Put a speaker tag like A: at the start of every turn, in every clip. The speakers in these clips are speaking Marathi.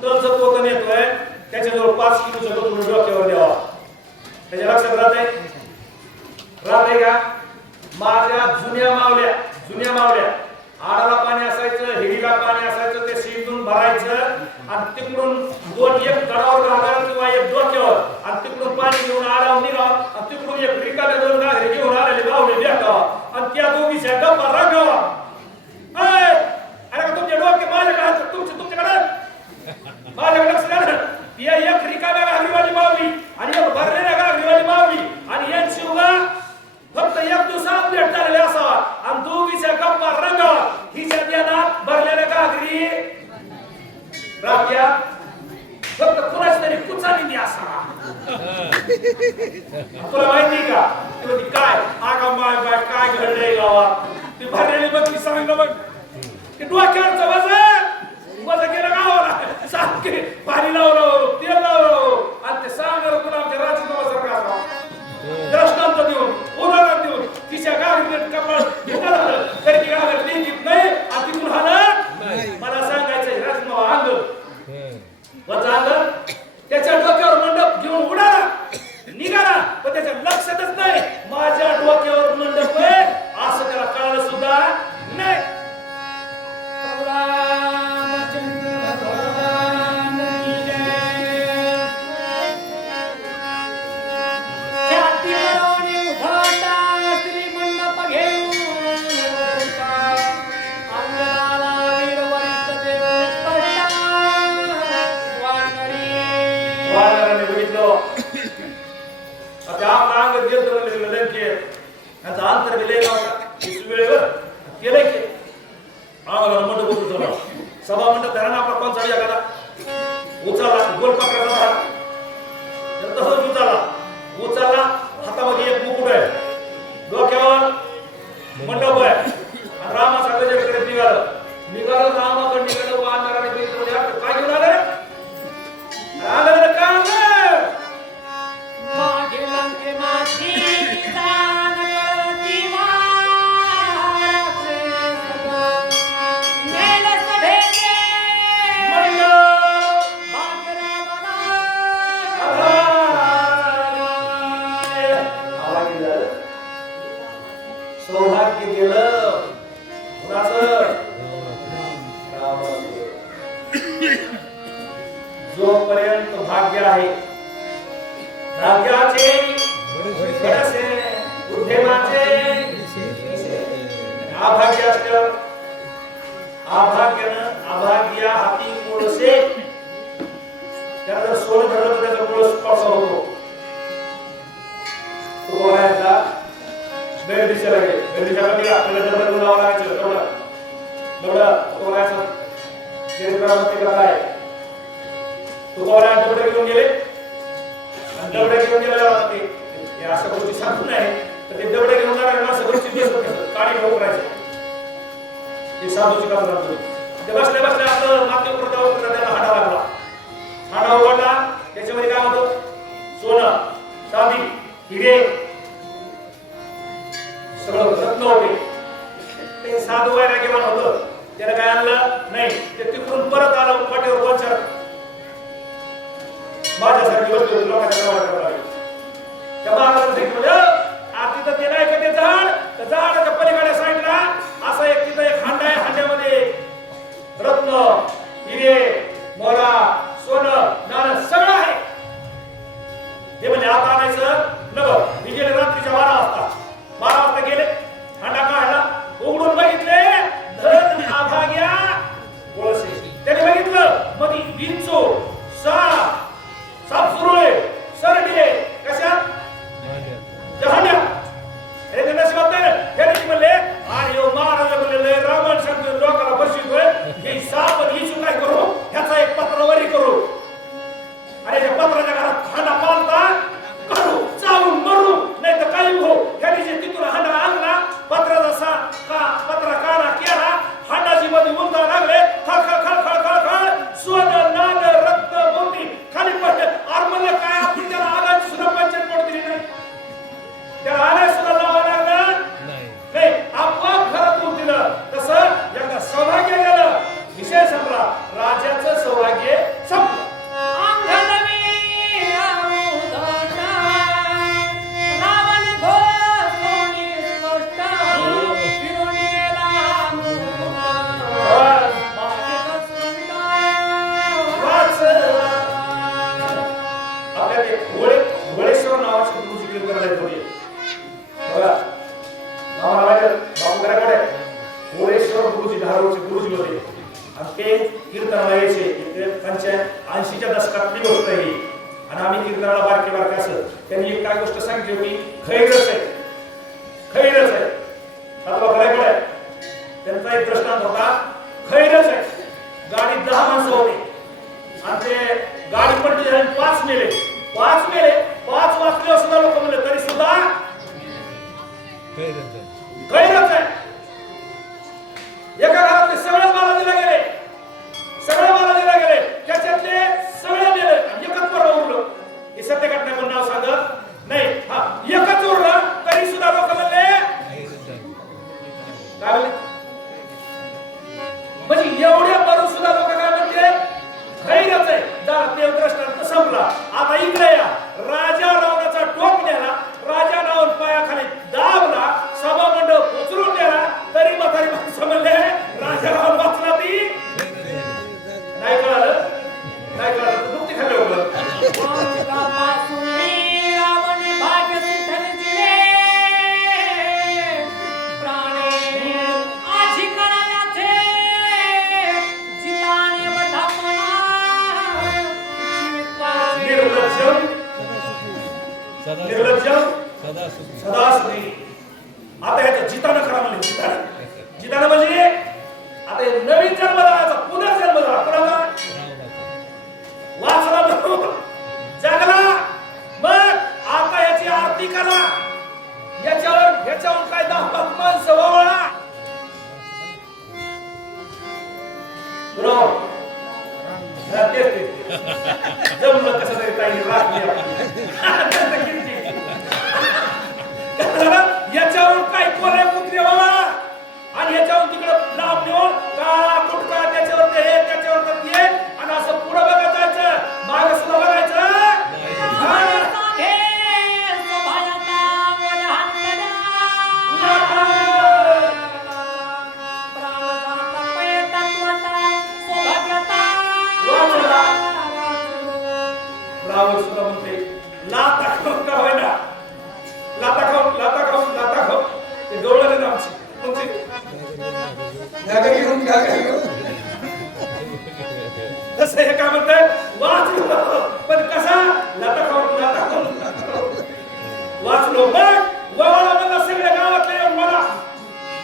A: कुठलचं पोतन येतोय त्याच्याजवळ पाच किलो गहू डोक्यावर द्यावा. त्याच्या लक्षात राहते राहते का? माझ्या जुन्या मावल्या जुन्या मावल्या आडाला पाणी असायचं हिरीला पाणी असायचं ते शिजून भरायचं आणि तिकडून दोन एक गडावर घालायला किंवा एक डोक्यावर आणि तिकडून पाणी घेऊन आडावर निघावं आणि तिकडून एक रिकामे दोन घेऊन आलेले बावले भेटावा आणि त्या दोघीच्या गप्पा रंगावा. माझ्याकडे लक्ष द्या ना. एक रिकाम्या घागरीवाली मावली आणि एक भरलेल्या अभाग्य असल्यावर अभाग्यानं अभाग्या हाती कोळसे त्याला जर सोनं धरलं तर त्याचा कोळस कसा होतो. तो गेले गेला आपल्याला डबल घेऊन लावावं लागायचं तो बोलायचं केंद्रामध्ये काय तो घेऊन गेले. आणि घेऊन गेल्यावर ते अशा गोष्टी सांगत नाही. तर ते डबडे घेऊन जाणार सगळं गोष्टी दिसत काळी घेऊन करायचं. ते साधूची काम झालं ते बसल्या बसल्या आपलं माती उकरता उकरता त्याला हाडा लागला. हाडा उघडला त्याच्यामध्ये काय होतं? सोनं चांदी हिरे सगळं रत्न होते. ते साधू वैराग्यवान होतं. त्याला काय आणलं? नाही ते तिकडून परत आलं पाठीवर दोन चार माझ्यासारखी वस्तू होती लोकांच्या त्या महाराजांनी सांगितलं "अ, तिथं ते नाही का ते झाड? त्या झाडाच्या पलीकडे रत्न हिरे मोरा सोनं नाणं सगळं आहे. ते म्हणजे आता आणायचं नगर झाली पाच मेले पाच मेले पाच वाचले सुद्धा लोक म्हणले तरी सुद्धा गैरच आहे एका घरातले सगळे बालाजीला गेले. सगळे बालाजीला गेले. त्याच्यातले सगळे आणि एकच बरं उरलं. हे सत्य घटना पण नाव सांगत? नाही. हा एकच उरलं तरी सुद्धा लोक म्हणले काय म्हणजे एवढ्या मरून सुद्धा लोक काय म्हणते? खैरच आहे जरा देव సంవత్సరంలో ఆ రైతులయ్యా वाचलो. बघ सगळ्या गावातले येऊन मला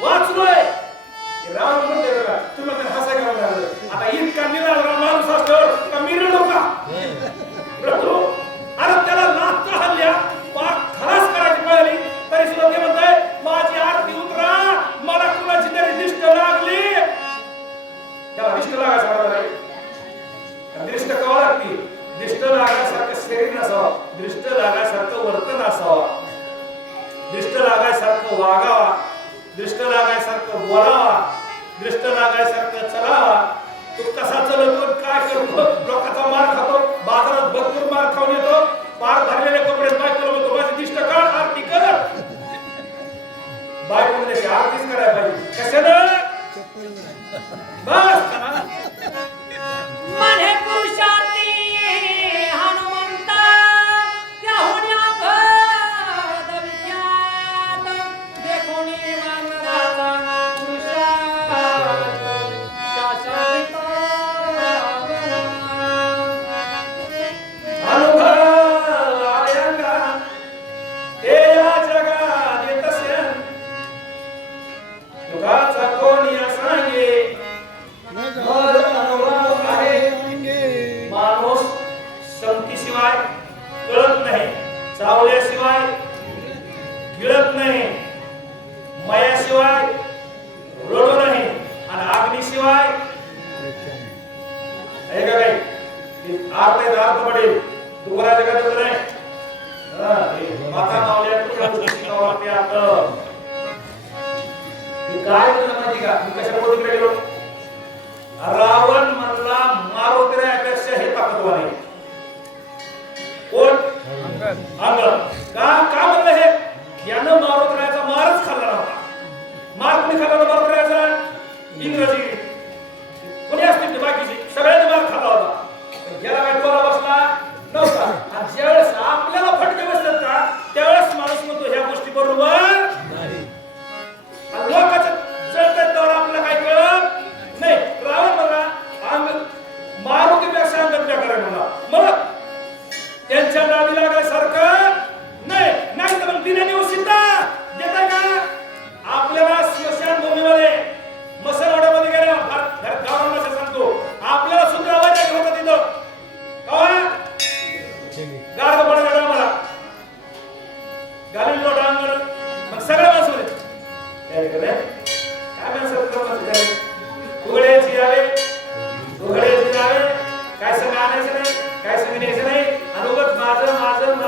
A: वाचलोय. म्हणते तर हसाय करावं लागलं आता इतका निराळा माणूस असल्यावर का मी रडू का रडू अरे त्याला लाथा हल्ल्या पाक खलास करायची मिळाली तरी सुद्धा ते म्हणताय माझी आरती उतरा मला कुणाची तरी दिष्ट लागली. त्याला दिष्ट लागायचं नाही दृष्ट कवा लागते? दृष्ट लागायसारखं शरीर नसावं. दृष्ट लागायसारखं वर्तन असावं. दृष्ट लागायसारखं वागावा दृष्ट लागायसारखं बोलावा दृष्ट लागायसारखं चलावा तू कसा चलतो काय करतो? लोकांचा मार खातो बाजारात भरपूर मार खाऊन येतो पार भरलेले कपडे बायकोला म्हणतो माझी दिष्ट काढ आरती कर. बायको म्हणजे आरतीच करायला पाहिजे. कशानं? बस. हा, मावल्या तुला गोष्टी आपलं काय म्हणलं माहिती का मी कशा तिकडे गेलो रावण म्हणला मारुतीपेक्षा हे ताकदवान आहे कोण? अंगण का का म्हणलं हे? यानं मारुतीरायाचा मारच खाल्ला नव्हता. मार कोणी खाल्ला होता मारुतीरायाचा इंग्रजी. कोणी असतील बाकीची? सगळ्यांनी मार खाल्ला होता. याला काय ಬರುವ कमी नाही आणि माझं माझं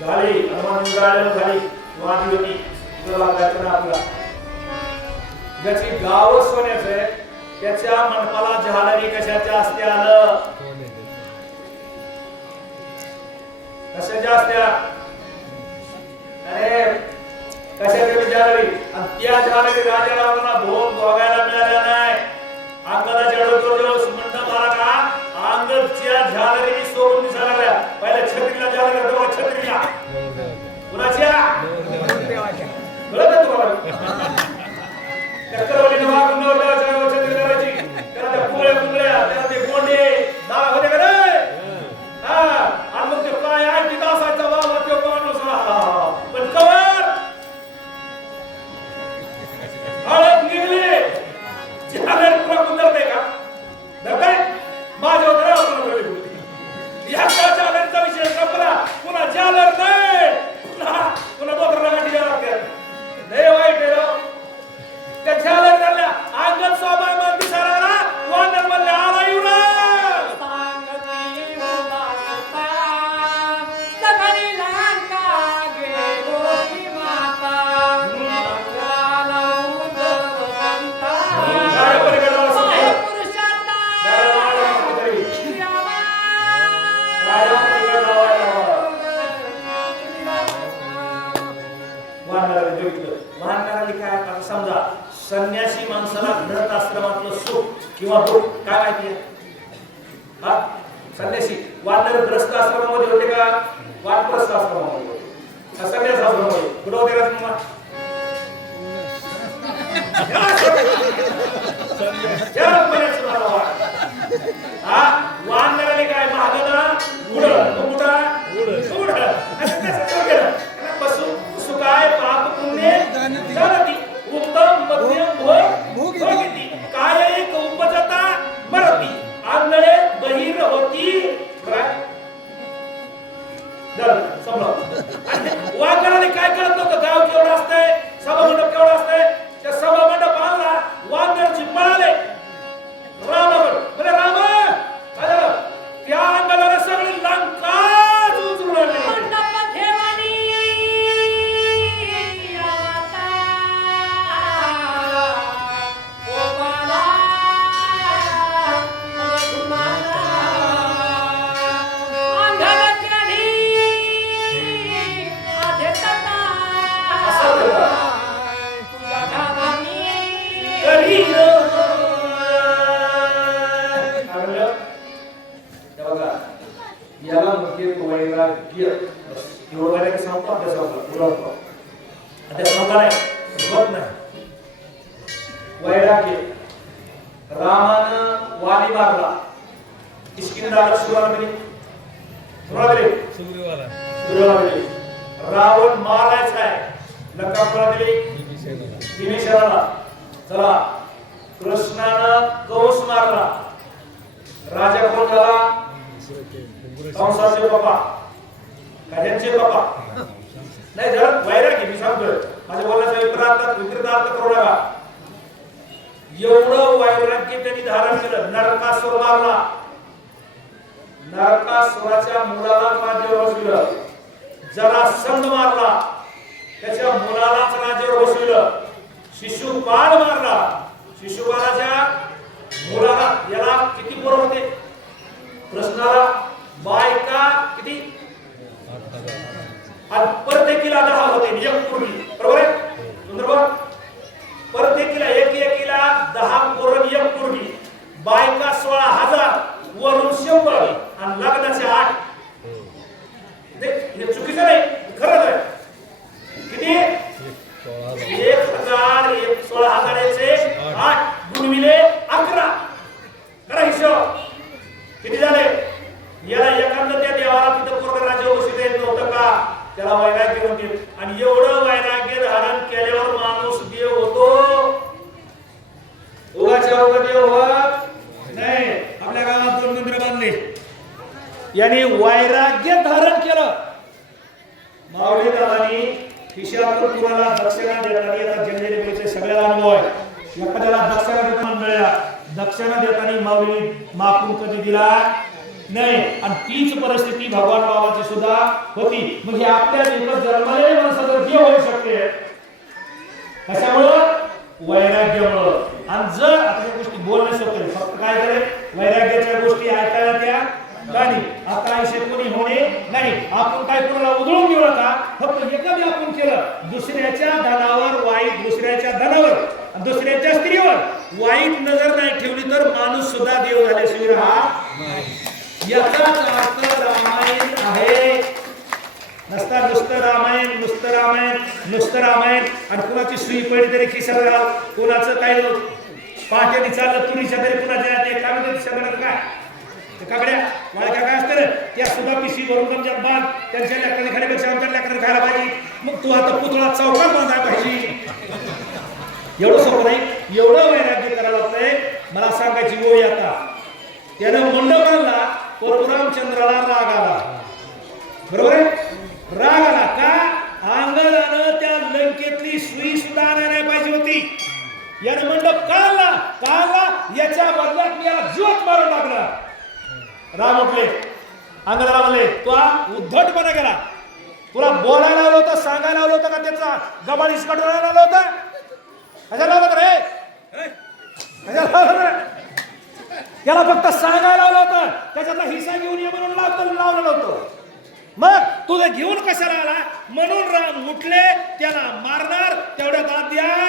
A: झाले हनुमान निराळन झाले वादी होती. ज्याची गाव सोन्याचं आहे त्याच्या मनपाला झालरी कशाच्या असते आलं? कशाच्या असत्या अरे कशाच्या झालरी आणि त्या झालरी राजा रावणाला भोग भोगायला मिळाला नाही. अंगाला जडवतो आमच्या झालेली सोडून दिसायला पहिल्या छत्रीला झालं तेव्हा छत्रीला. कुणाच्या? कळत तुम्हाला? चक्रवाली नवा कुणावर छत्री करायची त्याला त्या पुळ्या पुळ्या त्याला ते गोंडे नाव होते का किंवा हो काय माहिती? हा? संन्यासी वानरग्रस्त आश्रमामध्ये होते का? वानप्रस्त आश्रम. रामानं वाली मारला. किसकीने दाखला सुरुवात रावण मारायचा आहे. लंका पुरा दिली? भीमेश्वराला चला. कृष्णानं कवच मारला. राजा कोण झाला? कंसाचे बाबा काद्यांचे बाबा नाही जरा वैरागी मी सांगतोय. माझ्या बोलण्याचा विपरीत अर्थ विपरीत अर्थ करू नका. एवढं वैराग्य त्यांनी धारण केलं. नरकासुर मारला नरकासुराच्या मुलालाच राज्यावर बसविलं जरा संघ मारला. त्याच्या मुलालाच राज्यावर बसविलं शिशुपाल मारला. शिशुपालाच्या मुलाला याला किती पोरं होते? प्रश्नाला बायका किती? आणि प्रत्येकीला दहा होते. नियम पूर्वी बरोबर आहे? सुंदरबा प्रत्येकीला एक एकीला दहा पोरं एक पूर्वी बायका सोळा हजार वरून शंभर आणि लग्नाचे आठ. हे. हे चुकीचं नाही खरंच आहे त्याला दक्षिणा देताना मिळाला दक्षिणा देताना माऊली मापून कधी दिला? नाही. आणि तीच परिस्थिती भगवान बाबाची सुद्धा होती. मग हे आपल्या जीवनात जन्मले माणसाचं देव होऊ शकते? कशामुळं? वैराग्यामुळं. आणि जर आता या गोष्टी बोलणं सोपे फक्त काय करे वैराग्याच्या गोष्टी ऐकायला त्या नाही. आता आयुष्य कोणी होणे नाही. आपण काय कोणाला उधळून घेऊ नका. फक्त एकदा आपण केलं. दुसऱ्याच्या धनावर वाईट दुसऱ्याच्या धनावर. दुसऱ्याच्या स्त्रीवर वाईट नजर नाही ठेवली तर माणूस सुद्धा देव झाल्याशिवाय राहा. याचाच अर्थ रामायण आहे. नसता नुसतं रामायण नुसतं रामायण नुसतं रामायण. आणि कुणाची सुई पडली तरी खिशात घाल. कुणाचं काय पाट्याने चाललं तुरीच्या तरी कुणाच्या ते काय म्हणतात सगळं काय? ते काकड्या वाळक्या काय असतं त्या सुद्धा पिशी भरून तुमच्या बांध त्यांच्या लेकराने खाण्यापेक्षा आमच्या लेकराने खायला पाहिजे. मग तू आता पुतळा चौकात बांधायला पाहिजे. एवढं सोपं नाही एवढं वैराग्य करावं लागतंय. मला सांगायची गोळी आता. त्यानं मुंड बांधला परशुरामचंद्राला राग आला. बरोबर आहे? राग आला का? अंगदानं त्या लंकेतली सुई सुद्धा आणायला पाहिजे होती. यानं म्हणलं काढला काढला याच्या बदल्यात मी याला जीवत मारून लागला राम उठले अंगदाला म्हणले तू हा उद्धटपणा केला. तुला बोलायला आलं होतं सांगायला आलं होतं का त्याचा? गबाळीस इसकडवायला आलं होतं? कशाला आलं रे? कशाला रे? फक्त सांगायला लावलं होतं. त्याच्यातला हिस्सा घेऊन ये म्हणून लावलं लावलेलं होतं. मग तुझं घेऊन कशाला आला? म्हणून राम उठले त्याला मारणार तेवढ्या आत द्या.